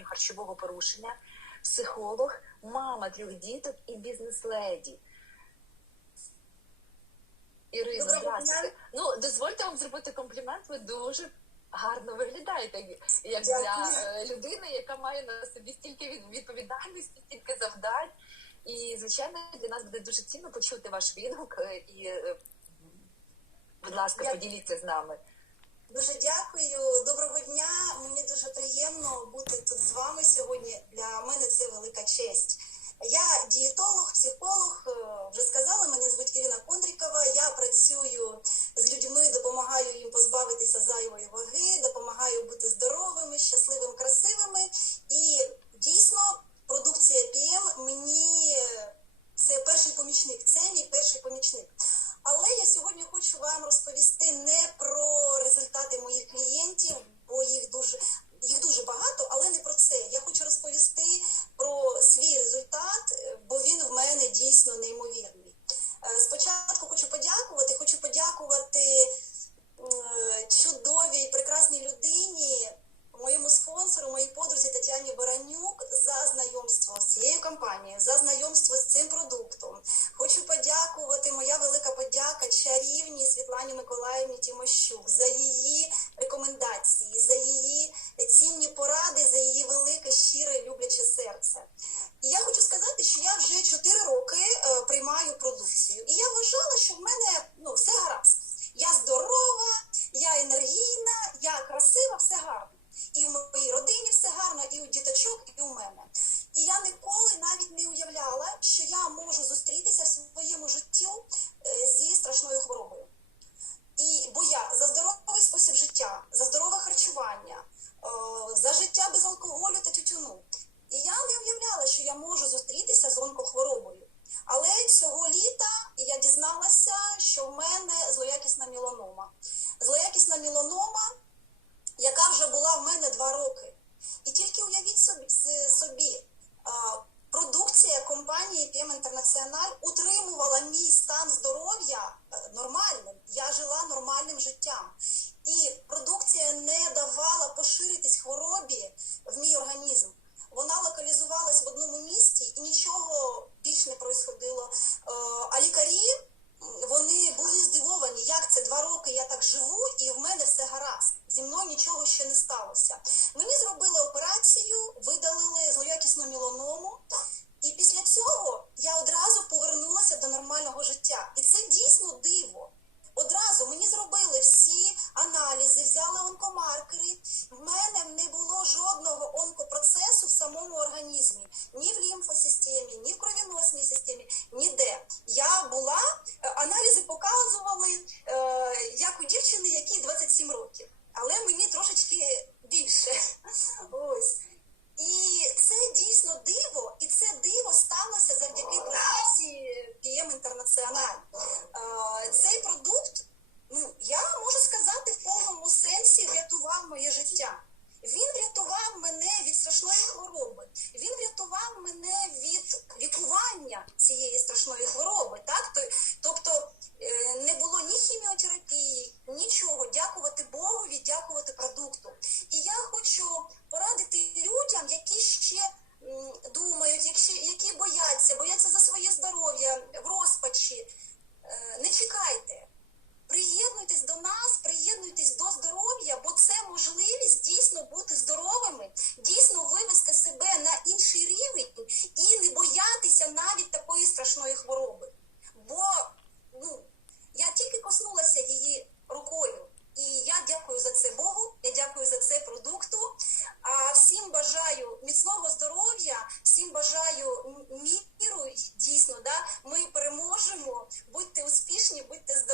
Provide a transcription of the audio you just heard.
стані харчового порушення, психолог, мама трьох діток і бізнес-леді. Ірина, здравствуйте. Ну, дозвольте вам зробити комплімент. Ви дуже гарно виглядаєте, як для е, людини, яка має на собі стільки відповідальності, стільки завдань. І, звичайно, для нас буде дуже цінно почути ваш відгук. е, І, е, будь ласка, поділіться з нами. Дуже дякую. Доброго дня. Мені дуже приємно бути тут з вами сьогодні. Для мене це велика честь. Я дієтолог, психолог. е, Вже сказала, мене звуть Ірина Кондрікова. Я працюю з людьми, допомагаю їм позбавитися зайвої ваги, допомагаю бути здоровими, щасливими, красивими. І дійсно продукція PM мені е, це перший помічник. Це мій перший помічник. Але я сьогодні хочу вам розповісти не чарівній Світлані Миколаївні Тімощук за її рекомендації, за її цінні поради, за її велике, щире, любляче серце. І я хочу сказати, що я вже 4 роки е, приймаю продукцію. І я вважала, що в мене ну, все гаразд. Я здорова, я енергійна, я красива, все гарно. І в моїй родині все гарно, і у діточок, і у мене. І я ніколи навіть не уявляла, що я можу зустрітися в своєму життю е, зі страшною хворобою. І бо я за здоровий спосіб життя, за здорове харчування, е, за життя без алкоголю та тютюну. І я не уявляла, що я можу зустрітися з онкохворобою. Але цього літа я дізналася, що в мене злоякісна міланома. Злоякісна міланома, яка вже була в мене два роки. І тільки уявіть собі, с- собі а, продукція компанії PM International утримувала мій стан здоров'я е, нормальним. Я жила нормальним життям. І продукція не давала поширитись хворобі в мій організм. Вона локалізувалась в одному місці і нічого більш не происходило. Е, А лікарі вони були здивовані, як це два роки я так живу, і в мене все гаразд. Зі мною нічого ще не сталося. Мені зробили операцію, організмі, ні в лімфосистемі, ні в кровіносній системі, ніде. Я була, е, аналізи показували, е, як у дівчини, якій 27 років, але мені трошечки більше. Ось. І це дійсно диво, і це диво сталося завдяки продукції PM. Е, Цей продукт, ну я можу сказати, в повному сенсі врятував моє життя. Він врятував мене від страшної хвороби. Він рятував мене від лікування цієї міцного здоров'я, всім бажаю міру. Дійсно, да ми переможемо. Будьте успішні, будьте здорові.